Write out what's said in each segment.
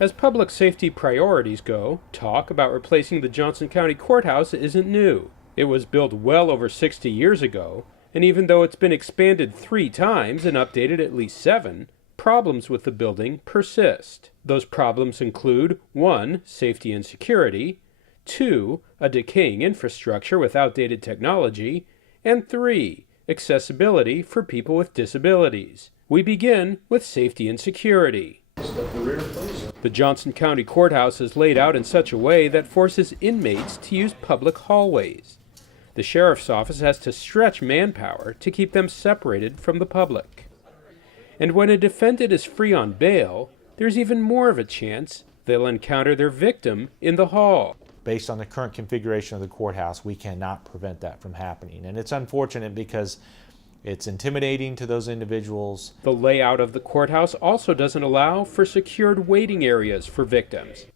As public safety priorities go, talk about replacing the Johnson County Courthouse isn't new. It was built well over 60 years ago, and even though it's been expanded 3 times and updated at least 7, problems with the building persist. Those problems include 1. Safety and security, 2. A decaying infrastructure with outdated technology, and 3. Accessibility for people with disabilities. We begin with safety and security. The Johnson County Courthouse is laid out in such a way that forces inmates to use public hallways. The sheriff's office has to stretch manpower to keep them separated from the public. And when a defendant is free on bail, there's even more of a chance they'll encounter their victim in the hall. Based on the current configuration of the courthouse, we cannot prevent that from happening. And it's unfortunate because it's intimidating to those individuals. The layout of the courthouse also doesn't allow for secured waiting areas for victims.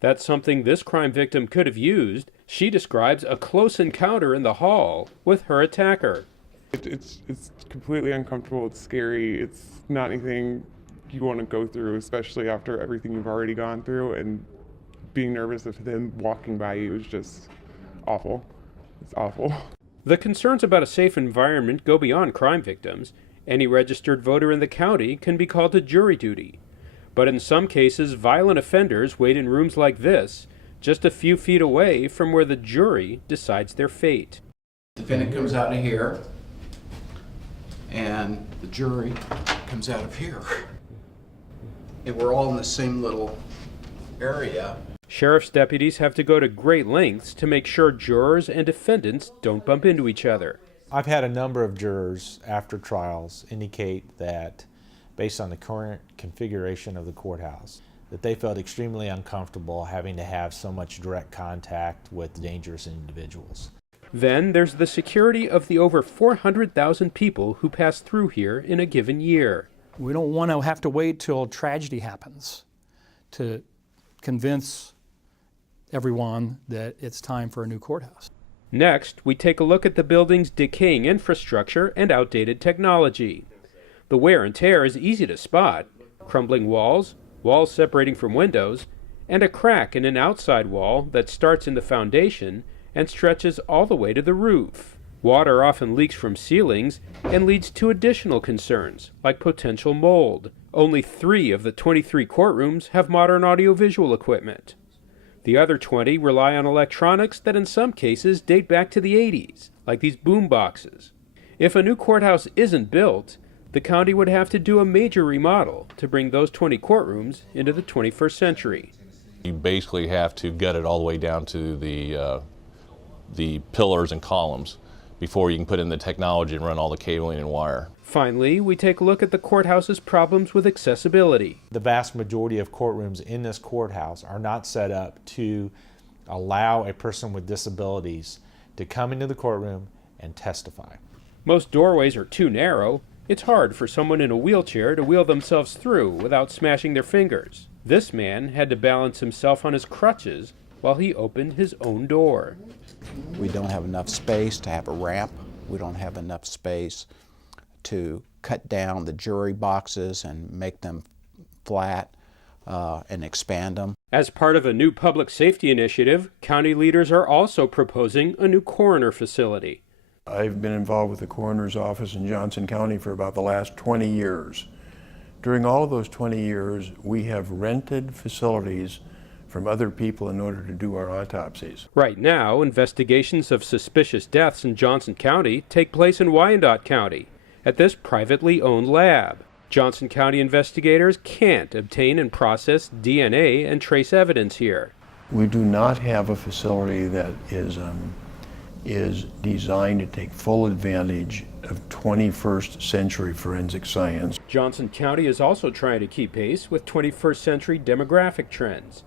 That's something this crime victim could have used. She describes a close encounter in the hall with her attacker. It's completely uncomfortable, it's scary, it's not anything you want to go through, especially after everything you've already gone through, and being nervous of them walking by you is just awful. It's awful. The concerns about a safe environment go beyond crime victims. Any registered voter in the county can be called to jury duty. But in some cases, violent offenders wait in rooms like this, just a few feet away from where the jury decides their fate. The defendant comes out of here, and the jury comes out of here. And we're all in the same little area. Sheriff's deputies have to go to great lengths to make sure jurors and defendants don't bump into each other. I've had a number of jurors after trials indicate that, based on the current configuration of the courthouse, that they felt extremely uncomfortable having to have so much direct contact with dangerous individuals. Then there's the security of the over 400,000 people who pass through here in a given year. We don't want to have to wait till tragedy happens to convince everyone that it's time for a new courthouse. Next, we take a look at the building's decaying infrastructure and outdated technology. The wear and tear is easy to spot: crumbling walls, walls separating from windows, and a crack in an outside wall that starts in the foundation and stretches all the way to the roof. Water often leaks from ceilings and leads to additional concerns, like potential mold. Only 3 of the 23 courtrooms have modern audiovisual equipment. The other 20 rely on electronics that in some cases date back to the 80s, like these boom boxes. If a new courthouse isn't built, the county would have to do a major remodel to bring those 20 courtrooms into the 21st century. You basically have to gut it all the way down to the pillars and columns before you can put in the technology and run all the cabling and wire. Finally, we take a look at the courthouse's problems with accessibility. The vast majority of courtrooms in this courthouse are not set up to allow a person with disabilities to come into the courtroom and testify. Most doorways are too narrow. It's hard for someone in a wheelchair to wheel themselves through without smashing their fingers. This man had to balance himself on his crutches while he opened his own door. We don't have enough space to have a ramp. We don't have enough space to cut down the jury boxes and make them flat and expand them. As part of a new public safety initiative, county leaders are also proposing a new coroner facility. I've been involved with the coroner's office in Johnson County for about the last 20 years. During all of those 20 years, we have rented facilities from other people in order to do our autopsies. Right now, investigations of suspicious deaths in Johnson County take place in Wyandotte County at this privately owned lab. Johnson County investigators can't obtain and process DNA and trace evidence here. We do not have a facility that is designed to take full advantage of 21st century forensic science. Johnson County is also trying to keep pace with 21st century demographic trends.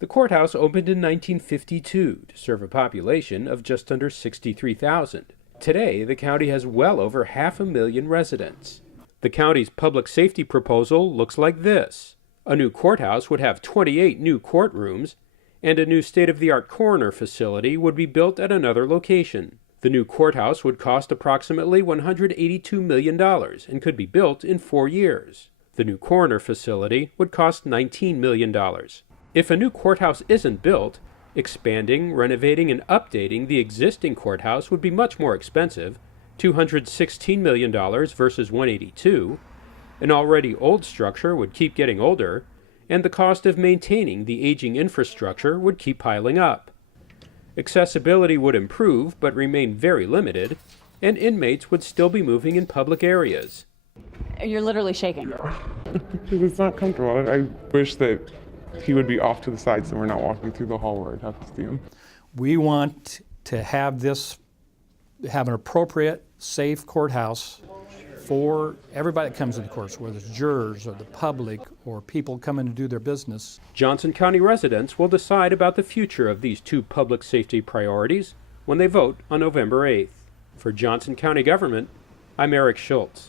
The courthouse opened in 1952 to serve a population of just under 63,000. Today, the county has well over 500,000 residents. The county's public safety proposal looks like this. A new courthouse would have 28 new courtrooms, and a new state-of-the-art coroner facility would be built at another location. The new courthouse would cost approximately $182 million and could be built in 4 years. The new coroner facility would cost $19 million. If a new courthouse isn't built, expanding, renovating, and updating the existing courthouse would be much more expensive, $216 million versus $182. An already old structure would keep getting older, and the cost of maintaining the aging infrastructure would keep piling up. Accessibility would improve but remain very limited, and inmates would still be moving in public areas. You're literally shaking. It's not comfortable. I wish that he would be off to the side so we're not walking through the hall where I'd have to see him. We want to have an appropriate, safe courthouse for everybody that comes to the courts, whether it's jurors or the public or people coming to do their business. Johnson County residents will decide about the future of these two public safety priorities when they vote on November 8th. For Johnson County Government, I'm Eric Schultz.